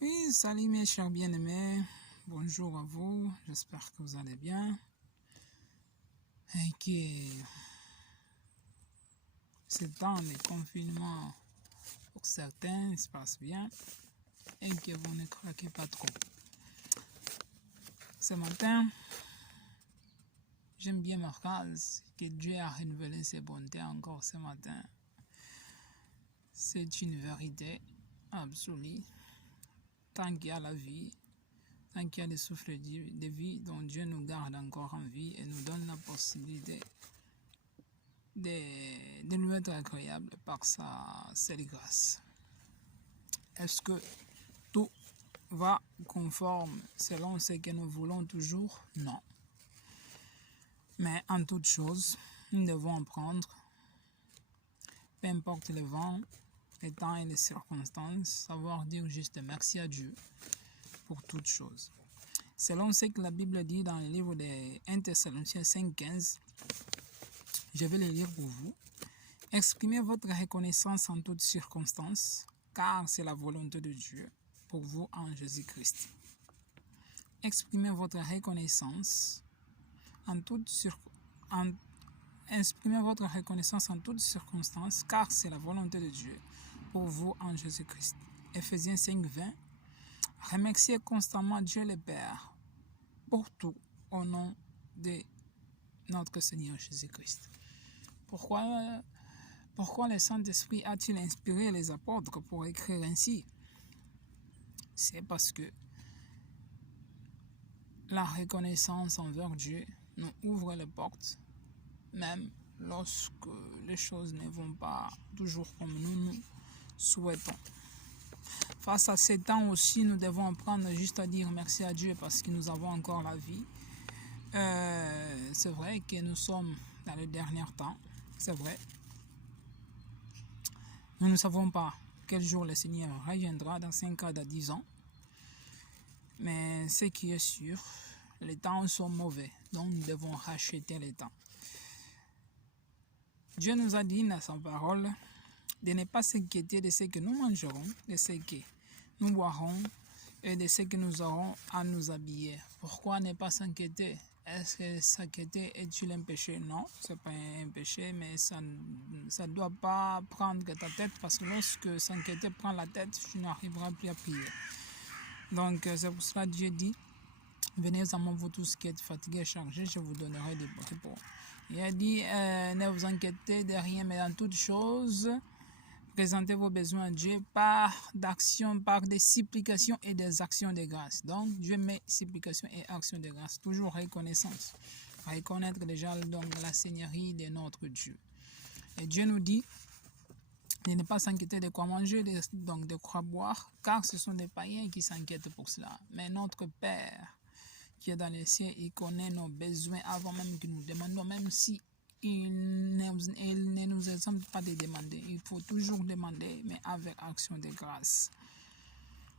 Oui, salut mes chers bien-aimés, bonjour à vous, j'espère que vous allez bien et que ce temps de confinement pour certains se passe bien et que vous ne craquez pas trop. Ce matin, j'aime bien ma phrase que Dieu a renouvelé ses bontés encore ce matin. C'est une vérité absolue. Tant qu'il y a la vie, tant qu'il y a le souffle de vie dont Dieu nous garde encore en vie et nous donne la possibilité de lui être agréable par sa seule grâce. Est-ce que tout va conforme selon ce que nous voulons toujours? Non. Mais en toute chose, nous devons apprendre, peu importe le vent, les temps et les circonstances, savoir dire juste merci à Dieu pour toutes choses. Selon ce que la Bible dit dans le livre de 1 Thessaloniciens 5,15, je vais le lire pour vous. Exprimez votre reconnaissance en toutes circonstances, car c'est la volonté de Dieu pour vous en Jésus-Christ. Exprimez votre reconnaissance en toutes circonstances, car c'est la volonté de Dieu pour vous en Jésus-Christ. Ephésiens 5,20. Remerciez constamment Dieu le Père pour tout au nom de notre Seigneur Jésus-Christ. Pourquoi le Saint-Esprit a-t-il inspiré les apôtres pour écrire ainsi? C'est parce que la reconnaissance envers Dieu nous ouvre les portes, même lorsque les choses ne vont pas toujours comme nous souhaitons. Face à ces temps aussi, nous devons apprendre juste à dire merci à Dieu parce que nous avons encore la vie. C'est vrai que nous sommes dans le dernier temps, c'est vrai. Nous ne savons pas quel jour le Seigneur reviendra, dans 5 ans, dans 10 ans. Mais ce qui est sûr, les temps sont mauvais, donc nous devons racheter les temps. Dieu nous a dit dans sa parole de ne pas s'inquiéter de ce que nous mangerons, de ce que nous boirons et de ce que nous aurons à nous habiller. Pourquoi ne pas s'inquiéter? Est-ce que s'inquiéter est-il un péché? Non, ce n'est pas un péché, mais ça ne doit pas prendre ta tête parce que lorsque s'inquiéter prend la tête, tu n'arriveras plus à prier. Donc c'est pour cela que Dieu dit, venez à moi vous tous qui êtes fatigués et chargés, je vous donnerai des repos. Il a dit, ne vous inquiétez de rien, mais en toutes choses, présentez vos besoins à Dieu par des supplications et des actions de grâce. Donc, Dieu met supplications et actions de grâce. Toujours reconnaissance. Reconnaître déjà donc la seigneurie de notre Dieu. Et Dieu nous dit de ne pas s'inquiéter de quoi manger, donc de quoi boire, car ce sont des païens qui s'inquiètent pour cela. Mais notre Père qui est dans les cieux, il connaît nos besoins avant même que nous demandons, même si il ne nous exempte pas de demander. Il faut toujours demander, mais avec action de grâce.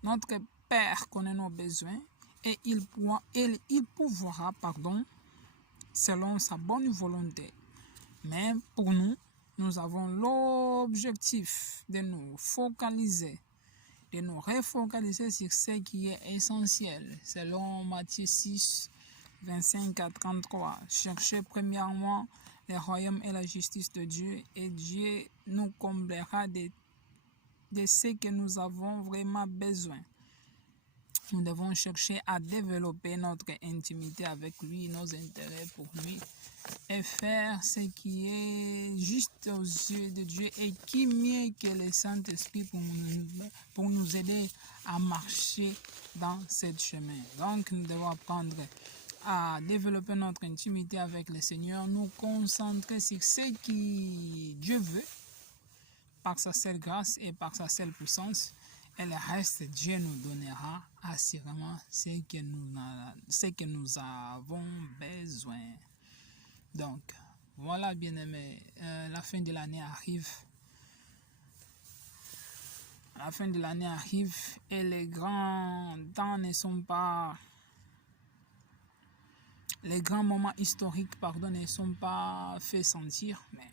Notre Père connaît nos besoins et il pourvoira, selon sa bonne volonté. Mais pour nous, nous avons l'objectif de nous focaliser, de nous refocaliser sur ce qui est essentiel. Selon Matthieu 6, 25 à 33. Cherchez premièrement le royaume et la justice de Dieu et Dieu nous comblera de ce que nous avons vraiment besoin. Nous devons chercher à développer notre intimité avec lui, nos intérêts pour lui et faire ce qui est juste aux yeux de Dieu et qui mieux que le Saint-Esprit pour nous aider à marcher dans ce chemin. Donc nous devons apprendre à développer notre intimité avec le Seigneur, nous concentrer sur ce que Dieu veut par sa seule grâce et par sa seule puissance. Et le reste, Dieu nous donnera assurément ce que nous avons besoin. Donc, voilà, bien-aimés, la fin de l'année arrive. La fin de l'année arrive et les grands temps ne sont pas... Les grands moments historiques, ne sont pas faits sentir, mais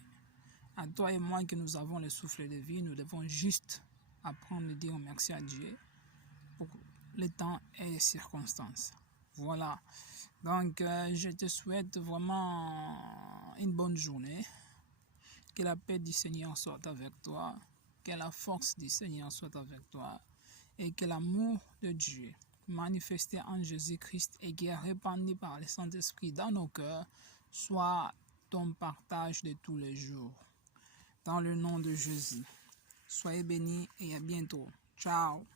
à toi et moi que nous avons le souffle de vie, nous devons juste apprendre à dire merci à Dieu pour le temps et les circonstances. Voilà. Donc, je te souhaite vraiment une bonne journée. Que la paix du Seigneur soit avec toi. Que la force du Seigneur soit avec toi. Et que l'amour de Dieu, manifesté en Jésus-Christ et qui est répandu par le Saint-Esprit dans nos cœurs, soit ton partage de tous les jours. Dans le nom de Jésus. Soyez bénis et à bientôt. Ciao.